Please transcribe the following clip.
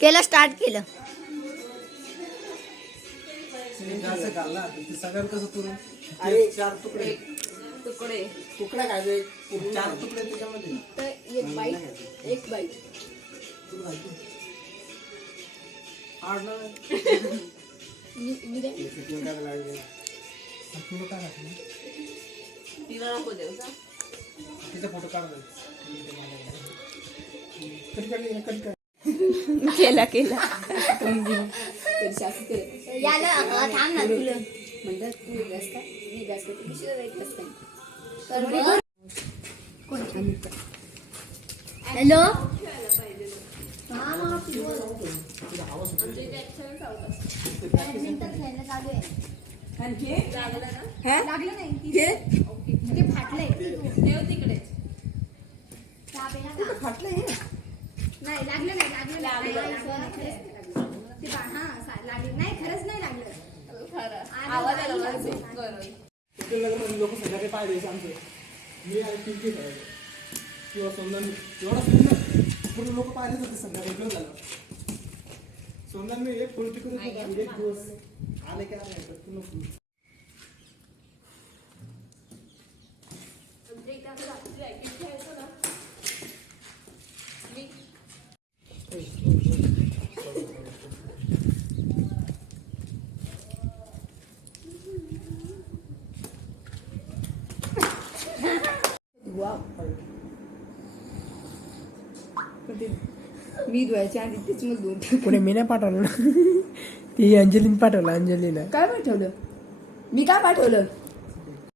केलं स्टार्ट केलं. सगळ्यांना कसं तुला अरे 4 तुकडे तुकडे तुकडा काय 4 तुकडे त्याच्यामध्ये तर एक बाईट तुला काय घातलं तिला नको देऊ का? तिचा फोटो काढ कधी केला याला थांब ना तुला. म्हणतात तू गॅस का मी गॅस करते कशी वेट हॅलो. लागलं नाही ते फाटलंय देव तिकडे फाटलंय नाही लागलं नाही ते नाही खरंच नाही लागलं आवाज आला लोक सगळ्याकडे पाय द्यायचे आमचे मी आणि पिंकी करायचं किंवा सोमनाथ एवढा सुंदर पूर्ण लोक पाहिलेच होते संध्याकाळी झालं सोमनाथ मी एक फुल टिकून एक दिवस आले की आले पूर्ण फुल मी धुवायच्या आधी तेच मग धुवून पुढे मी नाही पाठवलं ना ती अंजलीने पाठवलं अंजलीनं काय पाठवलं मी काय पाठवलं